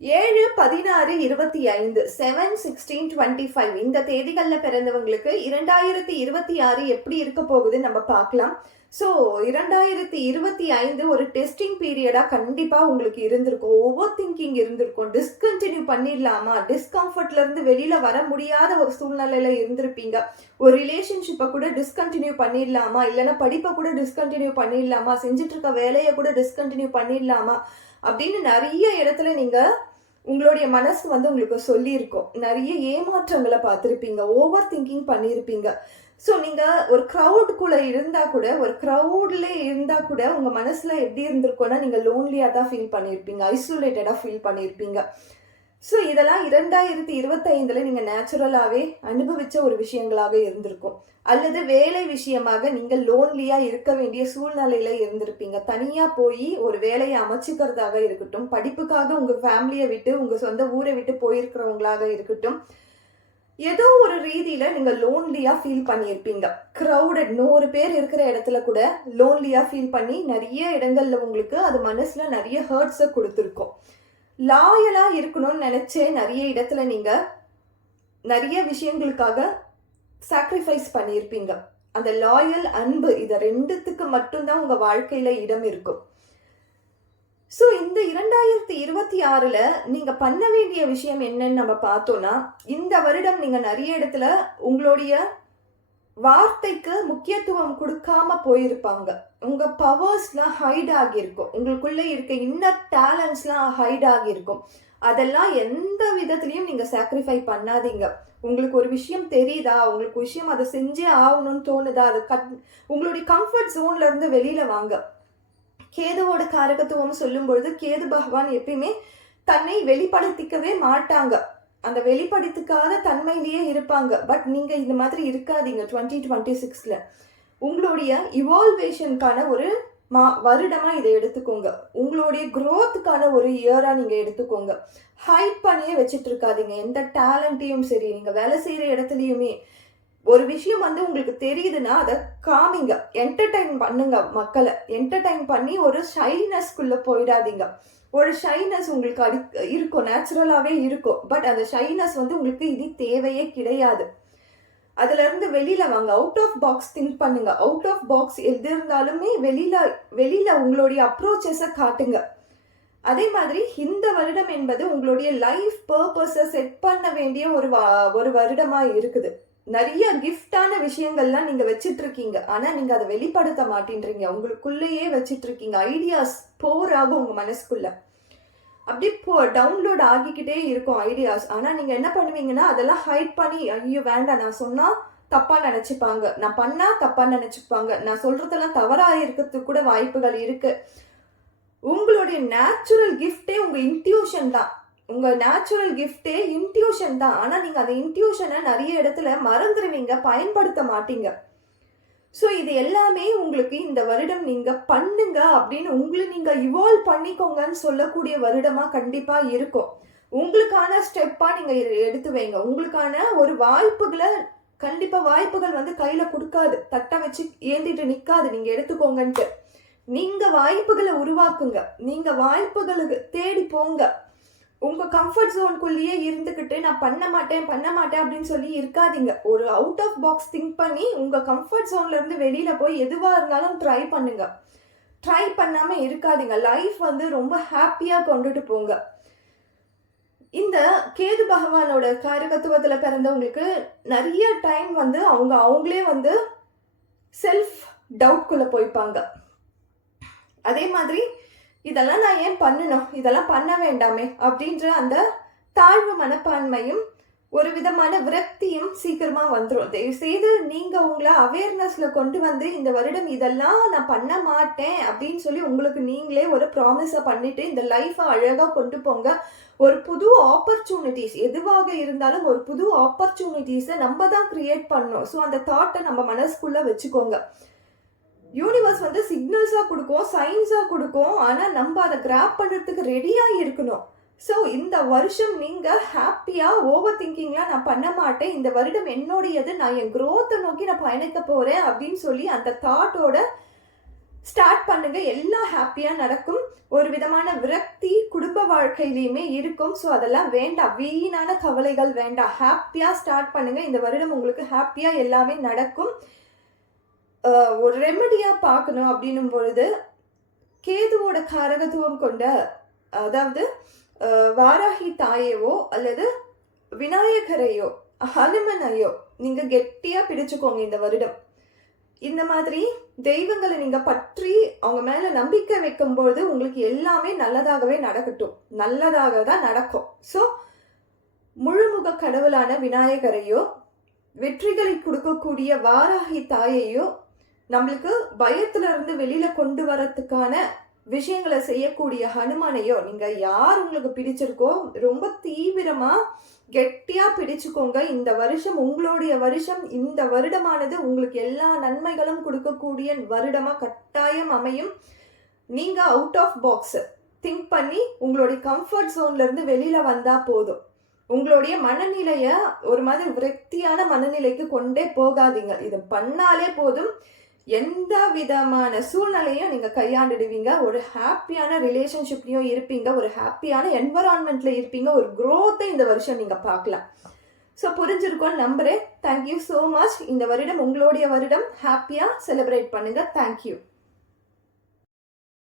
ஏழு பதினாறு இருபத்தி ஐந்து செவன் சிக்ஸ்டீன் டுவெண்ட்டி ஃபைவ் இந்த தேதிகளில் பிறந்தவங்களுக்கு இரண்டாயிரத்தி இருபத்தி ஆறு எப்படி இருக்க போகுது நம்ம பார்க்கலாம். ஸோ இரண்டாயிரத்தி இருபத்தி ஐந்து ஒரு டெஸ்டிங் பீரியடாக கண்டிப்பாக உங்களுக்கு இருந்திருக்கும். ஓவர் திங்கிங் இருந்திருக்கும். டிஸ்கண்டினியூ பண்ணிடலாமா? டிஸ்கம்ஃபர்ட்லேருந்து வெளியில் வர முடியாத ஒரு சூழ்நிலையில் இருந்திருப்பீங்க. ஒரு ரிலேஷன்ஷிப்பை கூட டிஸ்கண்டினியூ பண்ணிடலாமா? இல்லைன்னா படிப்பை கூட டிஸ்கண்டினியூ பண்ணிடலாமா? செஞ்சிட்ருக்க வேலையை கூட டிஸ்கண்டினியூ பண்ணிடலாமா? அப்படின்னு நிறைய இடத்துல நீங்கள் உங்களுடைய மனசு வந்து உங்களுக்கு சொல்லியிருக்கோம். நிறைய ஏமாற்றங்களை பார்த்துருப்பீங்க. ஓவர் திங்கிங் பண்ணியிருப்பீங்க. ஸோ நீங்கள் ஒரு க்ரௌடுக்குள்ளே இருந்தால் கூட ஒரு க்ரௌட்ல இருந்தால் கூட உங்கள் மனசில் எப்படி இருந்திருக்கோன்னா நீங்கள் லோன்லியாக தான் ஃபீல் பண்ணியிருப்பீங்க. ஐசோலேட்டடாக ஃபீல் பண்ணியிருப்பீங்க. ஸோ இதெல்லாம் இரண்டாயிரத்தி இருபத்தைந்தில் நீங்கள் நேச்சுரலாகவே அனுபவித்த ஒரு விஷயங்களாக இருந்திருக்கும். அல்லது வேலை விஷயமாக நீங்கள் லோன்லியாக இருக்க வேண்டிய சூழ்நிலையில் இருந்திருப்பீங்க. தனியாக போய் ஒரு வேலையை அமைச்சிக்கிறதாக இருக்கட்டும் படிப்புக்காக உங்கள் ஃபேமிலியை விட்டு உங்கள் சொந்த ஊரை விட்டு போயிருக்கிறவங்களாக இருக்கட்டும் ஏதோ ஒரு ரீதியில் நீங்கள் லோன்லியாக ஃபீல் பண்ணியிருப்பீங்க. க்ரௌடட் நூறு பேர் இருக்கிற இடத்துல கூட லோன்லியாக ஃபீல் பண்ணி நிறைய இடங்களில் உங்களுக்கு அது மனசில் நிறைய ஹர்ட்ஸை கொடுத்துருக்கோம். லாயலா இருக்கணும்னு நினைச்சே நிறைய இடத்துல நீங்க நிறைய விஷயங்களுக்காக சாக்ரிஃபைஸ் பண்ணியிருப்பீங்க. அந்த லாயல் அன்பு இதை ரெண்டுத்துக்கு மட்டும்தான் உங்க வாழ்க்கையில இடம் இருக்கும். ஸோ இந்த இரண்டாயிரத்தி இருபத்தி ஆறில் நீங்கள் பண்ண வேண்டிய விஷயம் என்னன்னு நம்ம பார்த்தோன்னா இந்த வருடம் நீங்கள் நிறைய இடத்துல உங்களுடைய வார்த்தைக்கு முக்கியத்துவம் கொடுக்காம போயிருப்பாங்க. உங்க பவர்ஸ்லாம் ஹைட் ஆகியிருக்கும். உங்களுக்குள்ள இருக்க இன்னர் டேலண்ட்ஸ்லாம் ஹைட் ஆகியிருக்கும். அதெல்லாம் எந்த விதத்துலையும் நீங்க சாக்ரிஃபை பண்ணாதீங்க. உங்களுக்கு ஒரு விஷயம் தெரியுதா? உங்களுக்கு விஷயம் அதை செஞ்சே ஆகணும்னு தோணுதா? அது கட் உங்களுடைய கம்ஃபர்ட் ஜோன்ல இருந்து வெளியில வாங்க. கேதுவோட காரகத்துவம் சொல்லும் பொழுது கேது பகவான் எப்பயுமே தன்னை வெளிப்படுத்திக்கவே மாட்டாங்க. அந்த வெளிப்படுத்துக்காத தன்மையிலேயே இருப்பாங்க. பட் நீங்கள் இந்த மாதிரி இருக்காதீங்க டுவெண்ட்டி டுவெண்ட்டி சிக்ஸில் உங்களுடைய இவால்வேஷனுக்கான ஒரு மா வருடமாக இதை எடுத்துக்கோங்க. உங்களுடைய க்ரோத்துக்கான ஒரு இயராக நீங்கள் எடுத்துக்கோங்க. ஹைட் பண்ணியே வச்சுட்டு இருக்காதீங்க. எந்த டேலண்ட்டையும் சரி நீங்கள் வேலை செய்கிற இடத்துலையுமே ஒரு விஷயம் வந்து உங்களுக்கு தெரியுதுன்னா அதை காமிங்க. என்டர்டைன் பண்ணுங்க மக்களை. என்டர்டைன் பண்ணி ஒரு ஷைனஸ்க்குள்ளே போயிடாதீங்க. ஒரு ஷைனஸ் உங்களுக்கு அடி இருக்கும் நேச்சுரலாகவே இருக்கும். பட் அந்த ஷைனஸ் வந்து உங்களுக்கு இது தேவையே கிடையாது. அதுலேருந்து வெளியில் வாங்க. அவுட் ஆஃப் பாக்ஸ் திங்க் பண்ணுங்க. அவுட் ஆஃப் பாக்ஸ் எது இருந்தாலுமே வெளியில் வெளியில் உங்களுடைய அப்ரோச்சஸை காட்டுங்க. அதே மாதிரி இந்த வருடம் என்பது உங்களுடைய லைஃப் பர்பஸை செட் பண்ண வேண்டிய ஒரு வா- ஒரு வருடமாக இருக்குது. நிறைய கிஃப்டான விஷயங்கள்லாம் நீங்கள் வச்சிட்ருக்கீங்க ஆனால் நீங்கள் அதை வெளிப்படுத்த மாட்டேன்றீங்க. உங்களுக்குள்ளேயே வச்சிட்ருக்கீங்க ஐடியாஸ் போர் ஆகும் மனசுக்குள்ள. அப்படியே போ டவுன்லோட் ஆகிக்கிட்டே இருக்கும் ஐடியாஸ் ஆனால் நீங்கள் என்ன பண்ணுவீங்கன்னா அதெல்லாம் ஹைட் பண்ணி ஐயோ வேண்டாம். நான் சொன்னால் தப்பாக நினச்சிப்பாங்க. நான் பண்ணால் தப்பாக நினச்சிப்பாங்க. நான் சொல்கிறதெல்லாம் தவறாக இருக்கிறதுக்கு கூட வாய்ப்புகள் இருக்குது உங்களுடைய நேச்சுரல் கிஃப்டே உங்கள் இன்ட்யூஷன் தான். உங்கள் நேச்சுரல் கிஃப்டே இன்ட்யூஷன் தான். ஆனால் நீங்கள் அந்த இன்ட்யூஷனை நிறைய இடத்துல மறந்துடுவீங்க பயன்படுத்த மாட்டீங்க. ஸோ இது எல்லாமே உங்களுக்கு இந்த வருடம் நீங்கள் பண்ணுங்க அப்படின்னு உங்களை நீங்கள் இவால்வ் பண்ணிக்கோங்கன்னு சொல்லக்கூடிய வருடமாக கண்டிப்பாக இருக்கும். உங்களுக்கான ஸ்டெப்பாக நீங்கள் எடுத்து வைங்க. உங்களுக்கான ஒரு வாய்ப்புகளை கண்டிப்பாக வாய்ப்புகள் வந்து கையில் கொடுக்காது. தட்டை வச்சு ஏந்திட்டு நிற்காது நீங்கள் எடுத்துக்கோங்கன்ட்டு. நீங்கள் வாய்ப்புகளை உருவாக்குங்க. நீங்கள் வாய்ப்புகளுக்கு தேடி போங்க. உங்கள் கம்ஃபர்ட் ஜோனுக்குள்ளேயே இருந்துக்கிட்டு நான் பண்ண மாட்டேன் பண்ண மாட்டேன் அப்படின்னு சொல்லி இருக்காதீங்க. ஒரு அவுட் ஆஃப் பாக்ஸ் திங்க் பண்ணி உங்கள் கம்ஃபர்ட் ஜோன்லேருந்து இருந்து போய் எதுவாக இருந்தாலும் ட்ரை பண்ணுங்க. ட்ரை பண்ணாமல் இருக்காதீங்க. லைஃப் வந்து ரொம்ப ஹாப்பியாக கொண்டுட்டு போங்க. இந்த கேது பகவானோட காரகத்துவத்தில் பிறந்தவங்களுக்கு நிறைய டைம் வந்து அவங்க அவங்களே வந்து செல்ஃப் டவுட்குள்ளே போய்ப்பாங்க. அதே மாதிரி இதெல்லாம் நான் ஏன் பண்ணணும்? இதெல்லாம் பண்ண வேண்டாமே அப்படின்ற அந்த தாழ்வு மனப்பான்மையும் ஒரு விதமான விரக்தியும் சீக்கிரமா வந்துடும் தயவு செய்து நீங்க உங்களை அவேர்னஸ்ல கொண்டு வந்து இந்த வருடம் இதெல்லாம் நான் பண்ண மாட்டேன் அப்படின்னு சொல்லி உங்களுக்கு நீங்களே ஒரு ப்ராமிஸை பண்ணிட்டு இந்த லைஃப்பை அழகா கொண்டு போங்க. ஒரு புது ஆப்பர்ச்சுனிட்டிஸ் எதுவாக இருந்தாலும் ஒரு புது ஆப்பர்ச்சுனிட்டிஸை நம்ம தான் கிரியேட் பண்ணோம் ஸோ அந்த தாட்டை நம்ம மனசுக்குள்ள வச்சுக்கோங்க. யூனிவர்ஸ் வந்து சிக்னல்ஸாக கொடுக்கும் சயின்ஸாக கொடுக்கும். ஆனால் நம்ம அதை கிராப் பண்ணுறதுக்கு ரெடியாக இருக்கணும். ஸோ இந்த வருஷம் நீங்கள் ஹாப்பியாக ஓவர் திங்கிங்லாம் நான் பண்ண மாட்டேன். இந்த வருடம் என்னுடையது நான் என் குரோத்தை நோக்கி நான் பயணிக்க போகிறேன் அப்படின்னு சொல்லி அந்த தாட்டோட ஸ்டார்ட் பண்ணுங்க. எல்லாம் ஹாப்பியாக நடக்கும். ஒரு விதமான விரக்தி குடும்ப வாழ்க்கையிலையுமே இருக்கும். ஸோ அதெல்லாம் வேண்டாம். வீணான கவலைகள் வேண்டாம். ஹாப்பியாக ஸ்டார்ட் பண்ணுங்க. இந்த வருடம் உங்களுக்கு ஹாப்பியாக எல்லாமே நடக்கும். ஒரு ரெமடியாக பார்க்கணும் அப்படின்னும் பொழுது கேதுவோட காரகத்துவம் கொண்ட அதாவது வாராகி தாயையோ அல்லது விநாயகரையோ ஹனுமனையோ நீங்கள் கெட்டியாக பிடிச்சுக்கோங்க இந்த வருடம். இந்த மாதிரி தெய்வங்களை நீங்கள் பற்றி அவங்க மேலே நம்பிக்கை வைக்கும்போது உங்களுக்கு எல்லாமே நல்லதாகவே நடக்கட்டும். நல்லதாக தான் நடக்கும். ஸோ முழுமுக கடவுளான விநாயகரையோ வெற்றிகளை கொடுக்கக்கூடிய வாராகி தாயையோ நம்மளுக்கு பயத்துல இருந்து வெளியில கொண்டு வரத்துக்கான விஷயங்களை செய்யக்கூடிய ஹனுமானையோ நீங்க யார் உங்களுக்கு பிடிச்சிருக்கோ ரொம்ப தீவிரமா கெட்டியா பிடிச்சுக்கோங்க. இந்த வருஷம் உங்களுடைய வருஷம் இந்த வருடமானது உங்களுக்கு எல்லா நன்மைகளும் கொடுக்கக்கூடிய வருடமா கட்டாயம் அமையும். நீங்க அவுட் ஆஃப் பாக்ஸ் திங்க் பண்ணி உங்களுடைய கம்ஃபர்ட் ஜோன்ல இருந்து வெளியில வந்தா போதும். உங்களுடைய மனநிலைய ஒரு மாதிரி விரக்தியான மனநிலைக்கு கொண்டே போகாதீங்க. இது பண்ணாலே போதும். எந்த விதமான சூழ்நிலையும் நீங்கள் கையாண்டுடுவீங்க. ஒரு ஹாப்பியான ரிலேஷன்ஷிப்லையும் இருப்பீங்க. ஒரு ஹாப்பியான என்வரான்மெண்ட்டில் இருப்பீங்க. ஒரு க்ரோத்தை இந்த வருஷம் நீங்கள் பார்க்கலாம். ஸோ புரிஞ்சிருக்கோன்னு நம்புறேன். தேங்க்யூ ஸோ மச் இந்த வருடம் உங்களுடைய வருடம். ஹாப்பியாக செலிப்ரேட் பண்ணுங்கள் தேங்க்யூ